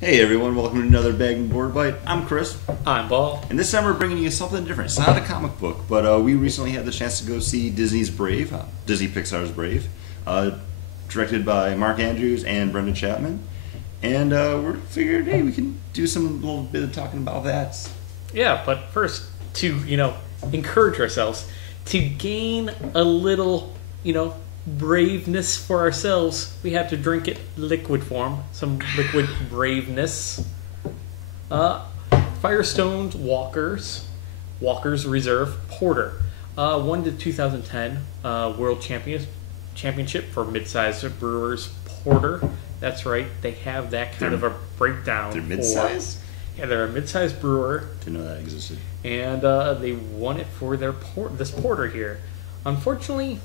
Hey everyone, welcome to another Bag and Board Bite. I'm Chris. I'm Ball. And this time we're bringing you something different. It's not a comic book, but we recently had the chance to go see Disney's Brave, Disney-Pixar's Brave, directed by Mark Andrews and Brendan Chapman. And we figured, hey, we can do some little bit of talking about that. Yeah, but first, to, encourage ourselves, to gain a little, braveness for ourselves, we have to drink it liquid form. Some liquid braveness. Firestone Walker's Reserve Porter. Won the 2010 World Championship for mid-size brewers porter. That's right, they have that kind of a breakdown. They're mid-size? Yeah, they're a mid-size brewer. Didn't know that existed. And they won it for their this porter here. Unfortunately,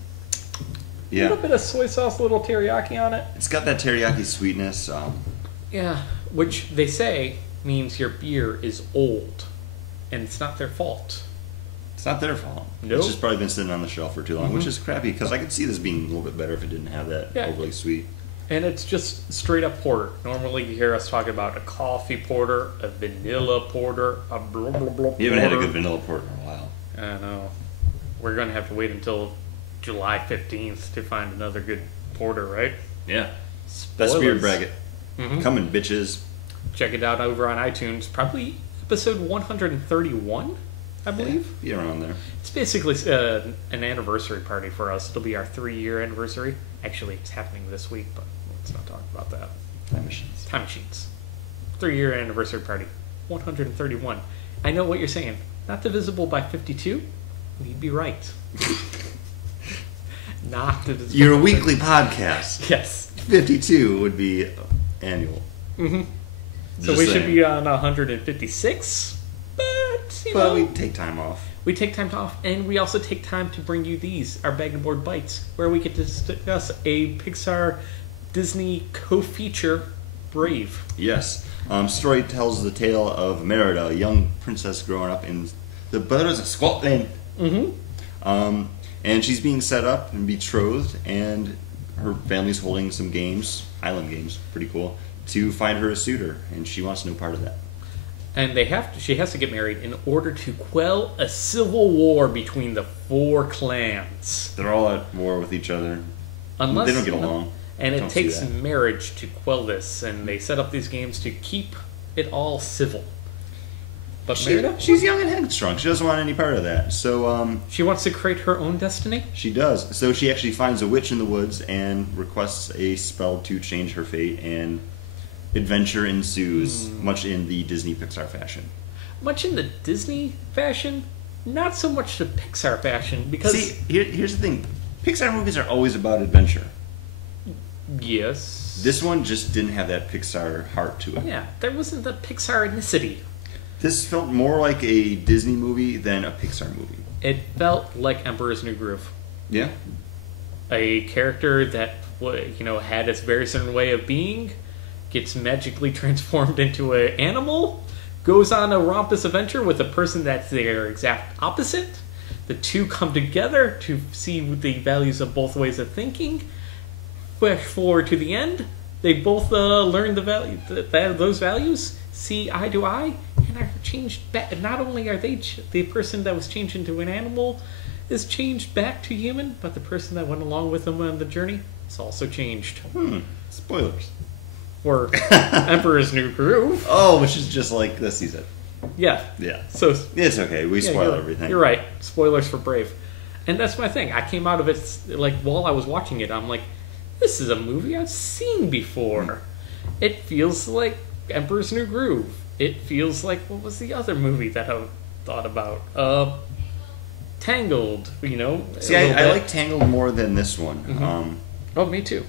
a little bit of soy sauce, a little teriyaki on it. It's got that teriyaki sweetness. Yeah, which they say means your beer is old, and it's not their fault. It's not their fault. Nope. It's just probably been sitting on the shelf for too long, which is crappy because I could see this being a little bit better if it didn't have that overly sweet. And it's just straight up porter. Normally you hear us talking about a coffee porter, a vanilla porter, a blah blah blah. You haven't had a good vanilla porter in a while. I know. We're going to have to wait until July 15th to find another good porter, right? Yeah. Best beer bracket. Coming, bitches. Check it out over on iTunes. Probably episode 131, I believe. Yeah, be around there. It's basically an anniversary party for us. It'll be our 3-year anniversary. Actually, it's happening this week, but let's not talk about that. Time machines. Time machines. 3-year anniversary party. 131. I know what you're saying. Not divisible by 52? We'd be right. Not divisible. You're a weekly podcast. Yes. 52 would be annual. Mm-hmm. So we should be on 156, but we take time off. We take time off, and we also take time to bring you these, our Bag and Board Bites, where we get to discuss a Pixar Disney co-feature, Brave. Yes. Story tells the tale of Merida, a young princess growing up in the borders of Scotland. And she's being set up and betrothed, and her family's holding some games, island games, pretty cool, to find her a suitor, and she wants no part of that. And she has to get married in order to quell a civil war between the 4 clans. They're all at war with each other. Unless they don't get along. And it takes marriage to quell this, and they set up these games to keep it all civil. But she's young and headstrong. She doesn't want any part of that. So she wants to create her own destiny? She does. So she actually finds a witch in the woods and requests a spell to change her fate, and adventure ensues, much in the Disney-Pixar fashion. Much in the Disney fashion? Not so much the Pixar fashion, because... See, here's the thing. Pixar movies are always about adventure. Yes. This one just didn't have that Pixar heart to it. Yeah, there wasn't the Pixar-nicity. This felt more like a Disney movie than a Pixar movie. It felt like Emperor's New Groove. Yeah. A character that, had its very certain way of being, gets magically transformed into an animal, goes on a rompous adventure with a person that's their exact opposite. The two come together to see the values of both ways of thinking. Flash forward to the end, they both learn those values, see eye to eye, and are changed back. Not only are they the person that was changed into an animal is changed back to human, but the person that went along with them on the journey is also changed. Spoilers. Or Emperor's New Groove. Oh, which is just like this season. Yeah. Yeah. So it's okay. We spoil everything. You're right. Spoilers for Brave. And that's my thing. I came out of it, while I was watching it, I'm like, this is a movie I've seen before. It feels like Emperor's New Groove. It feels like, what was the other movie that I thought about? Tangled, See, I like Tangled more than this one. Oh, me too.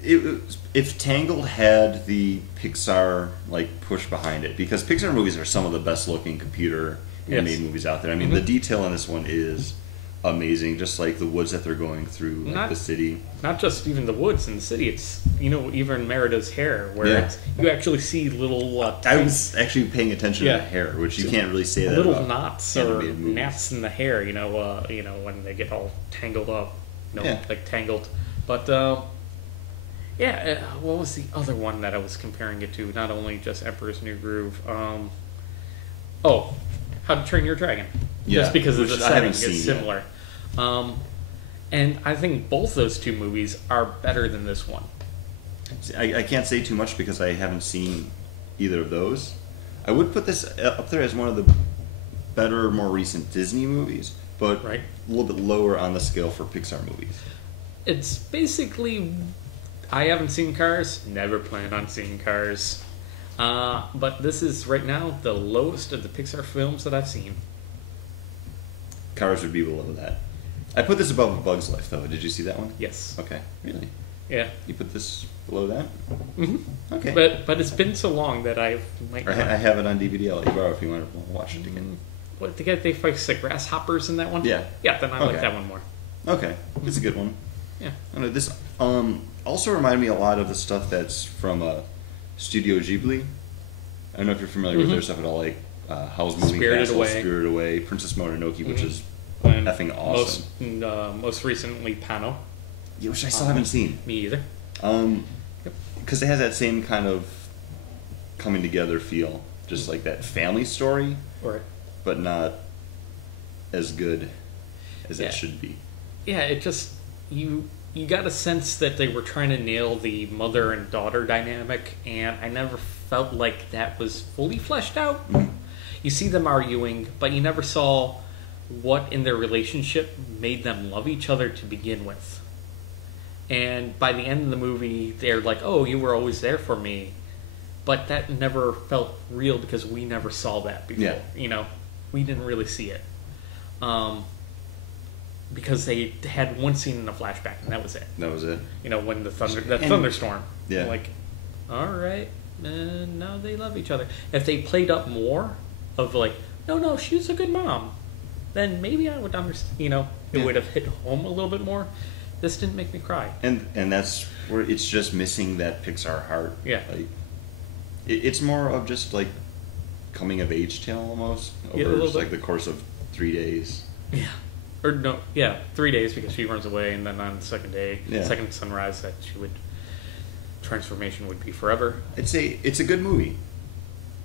If Tangled had the Pixar push behind it, because Pixar movies are some of the best looking computer animated movies out there. I mean, the detail in this one is amazing, just like the woods that they're going through, the city. Not just even the woods in the city. It's even Merida's hair, where you actually see little. I was actually paying attention to the hair, which you can't really say that little about knots or gnats in the hair. When they get all tangled up, like tangled. But Yeah, what was the other one that I was comparing it to? Not only just Emperor's New Groove. Oh, How to Train Your Dragon. Yeah, Just because of the which I setting haven't seen is yet. similar. And I think both those two movies are better than this one. See, I can't say too much because I haven't seen either of those. I would put this up there as one of the better, more recent Disney movies, but Right. a little bit lower on the scale for Pixar movies. It's basically, I haven't seen Cars, never plan on seeing Cars. But this is right now the lowest of the Pixar films that I've seen. Cars would be below that. I put this above A Bug's Life, though. Did you see that one? Yes. Okay. Really? Yeah. You put this below that? hmm Okay. But it's been so long that I might I not. have it on DVD. I'll let you borrow if you want to watch it again. What they fight the grasshoppers in that one? Yeah. Yeah, then I like Okay. that one more. Okay. It's a good one. Yeah. I know this also reminded me a lot of the stuff that's from Studio Ghibli. I don't know if you're familiar with their stuff at all, like Howl's Moving Spirited Castle, Away. Spirited Away, Princess Mononoke, which is And effing awesome. Most recently, Pano. Yeah, which I still haven't seen. Me either. Because it has that same kind of coming together feel, just like that family story, Or but not as good as Yeah. it should be. yeah, it just you got a sense that they were trying to nail the mother and daughter dynamic, and I never felt like that was fully fleshed out. You see them arguing, but you never saw what in their relationship made them love each other to begin with. And by the end of the movie, they're like, "Oh, you were always there for me," but that never felt real because we never saw that before. Yeah. You know, we didn't really see it. Because they had one scene in a flashback, and that was it. That was it. You know, when the And- thunderstorm. Yeah. Like, all right, and now they love each other. If they played up more of like, no, she was a good mom, then maybe I would understand. You know, it Yeah. would have hit home a little bit more. This didn't make me cry. And that's where it's just missing that Pixar heart. Yeah. Like it's more of just like coming of age tale almost Yeah, a over little just bit. like the course of 3 days. Yeah. Or no, yeah, 3 days because she runs away, and then on the second day, Yeah. second sunrise, that transformation would be forever. I'd say it's a good movie.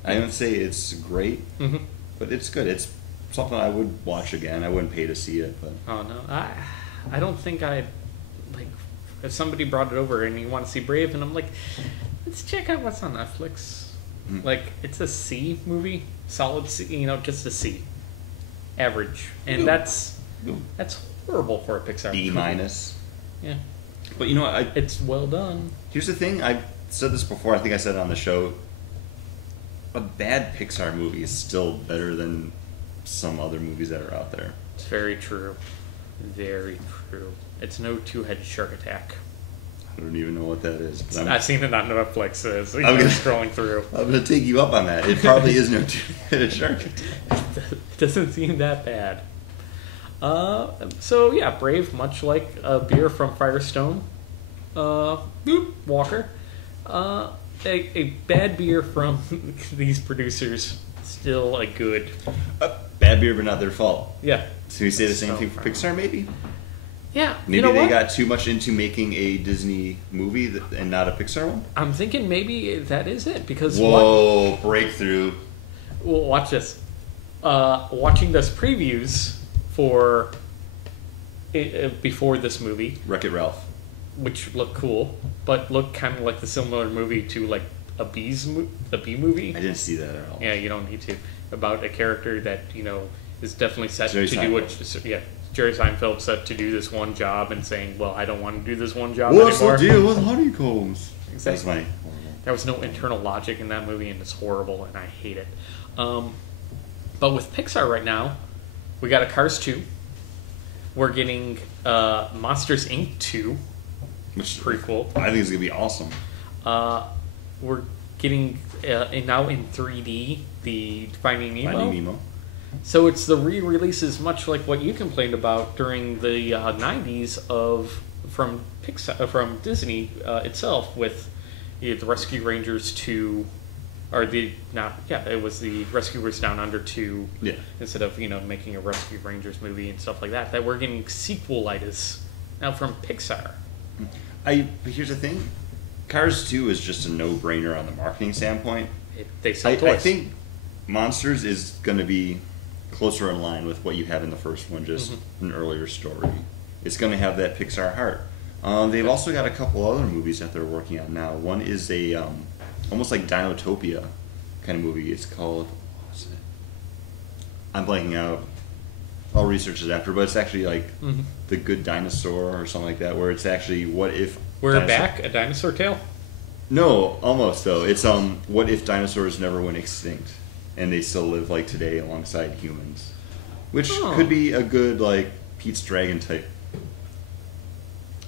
I don't say it's great, Mm-hmm. but it's good. It's something I would watch again. I wouldn't pay to see it, but Oh no, I don't think I'd like if somebody brought it over and you want to see Brave, and I'm like, let's check out what's on Netflix. Like it's a C movie, solid C, you know, just a C, average, and Ooh. that's Ooh. horrible for a Pixar. B movie. minus. Yeah, But you know what? it's well done. Here's the thing. I said this before. I think I said it on the show. A bad Pixar movie is still better than some other movies that are out there. It's very true, very true. It's no two-headed shark attack. I don't even know what that is. But I've seen it on Netflix. So I'm gonna- scrolling through. I'm going to take you up on that. It probably is no two-headed shark attack. It doesn't seem that bad. So yeah, Brave, much like a beer from Firestone, Walker, a bad beer from these producers, still a good. Bad beer, but not their fault. Yeah. So we say the same So thing for far. Pixar, maybe? Yeah. Maybe you know they what? got too much into making a Disney movie and not a Pixar one? I'm thinking maybe that is it because Whoa, breakthrough. well, watch this. Watching those previews for before this movie, Wreck-It Ralph. which look cool, but look kind of like the similar movie to like a B movie. I didn't see that at all. Yeah, you don't need to. About a character that is definitely set Jerry to do what. Yeah, Jerry Seinfeld set to do this one job and saying, "Well, I don't want to do this one job What's anymore." the deal with honeycombs? Exactly. That's funny. There was no internal logic in that movie, and it's horrible, and I hate it. But with Pixar right now, we got a Cars 2. We're getting Monsters Inc. 2 Which prequel. I think is going to be awesome. We're getting now in 3D the Finding Nemo. Finding Nemo. So it's the re-releases, much like what you complained about during the 90s from Pixar, from Disney itself, with the Rescue Rangers 2, or it was the Rescuers Down Under 2, Yeah. instead of making a Rescue Rangers movie and stuff like that. That we're getting sequelitis now from Pixar. But here's the thing. Cars 2 is just a no-brainer on the marketing standpoint. They sell toys. I think Monsters is going to be closer in line with what you have in the first one, just an earlier story. It's going to have that Pixar heart. They've also got a couple other movies that they're working on now. One is a almost like Dinotopia kind of movie. It's called, what was it? I'm blanking out. I'll research it after, but it's actually like The Good Dinosaur or something like that, where it's actually what if We're back, a dinosaur tale? No, almost though. It's what if dinosaurs never went extinct and they still live like today alongside humans, which could be a good like Pete's Dragon type.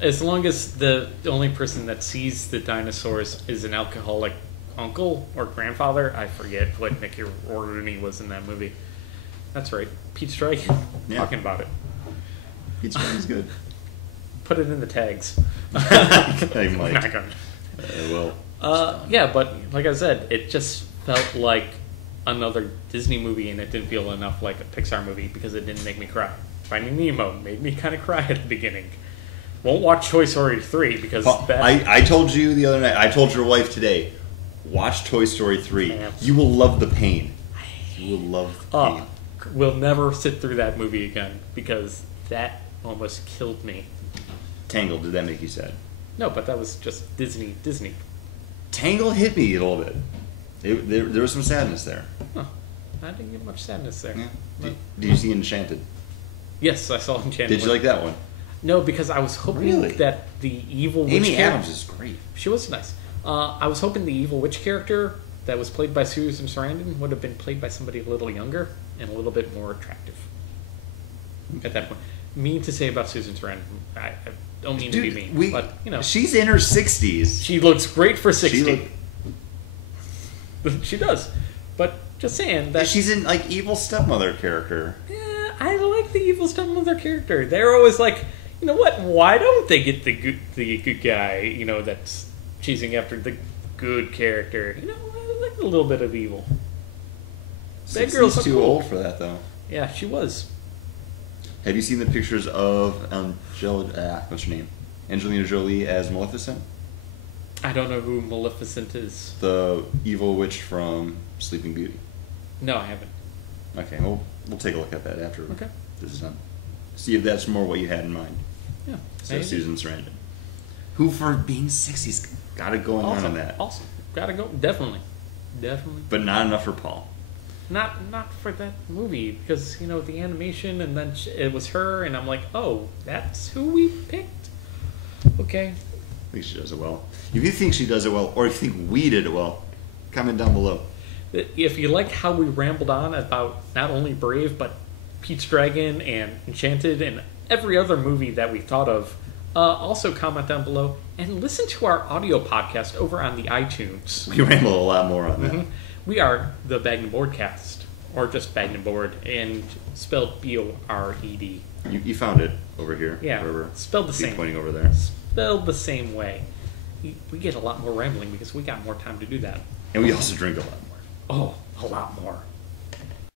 As long as the only person that sees the dinosaurs is an alcoholic uncle or grandfather, I forget what Mickey Rooney was in that movie. That's right, Pete's Dragon. Talking about it. Pete's Dragon's good. Put it in the tags. I might. Not gonna. Well. Yeah, but like I said, it just felt like another Disney movie, and it didn't feel enough like a Pixar movie because it didn't make me cry. Finding Nemo made me kind of cry at the beginning. Won't watch Toy Story 3 because I told you the other night, I told your wife today, watch Toy Story 3. You will love the pain. You will love the pain. We'll never sit through that movie again because that almost killed me. Tangled, did that make you sad? No, but that was just Disney. Tangled hit me a little bit. There was some sadness there. Huh. I didn't get much sadness there. Yeah. Did you see Enchanted? Yes, I saw Enchanted. Did you like that one? No, because I was hoping that the evil witch Amy Adams is great. She was nice. I was hoping the evil witch character that was played by Susan Sarandon would have been played by somebody a little younger and a little bit more attractive. At that point, mean to say about Susan Sarandon. I don't mean to be mean, but you know, she's in her 60s. She looks great for 60. She does, but just saying that she's in like evil stepmother character. Yeah, I like the evil stepmother character. They're always like, you know what? Why don't they get the good guy? You know, that's chasing after the good character. You know, I like a little bit of evil. That girl's too old for that, though. Yeah, she was. Have you seen the pictures of what's her name? Angelina Jolie as Maleficent? I don't know who Maleficent is. The evil witch from Sleeping Beauty. No, I haven't. Okay, well, we'll take a look at that after this is done. See if that's more what you had in mind. Yeah. So Susan Sarandon, who for being 60's got it going on in that. Awesome. Gotta go. Definitely. But not enough for Paul. Not for that movie because you know the animation and then it was her and I'm like, oh, that's who we picked. Okay. I think she does it well. If you think she does it well, or if you think we did it well, comment down below. If you like how we rambled on about not only Brave but Pete's Dragon and Enchanted and every other movie that we thought of, also comment down below and listen to our audio podcast over on the iTunes. We ramble a lot more on that. We are the Bagged and Board cast, or just Bagged and Board, and spelled B-O-R-E-D. You found it over here. Yeah, spelled the same. Pointing over there. Spelled the same way. We get a lot more rambling because we got more time to do that. And we also drink a lot more. Oh, a lot more.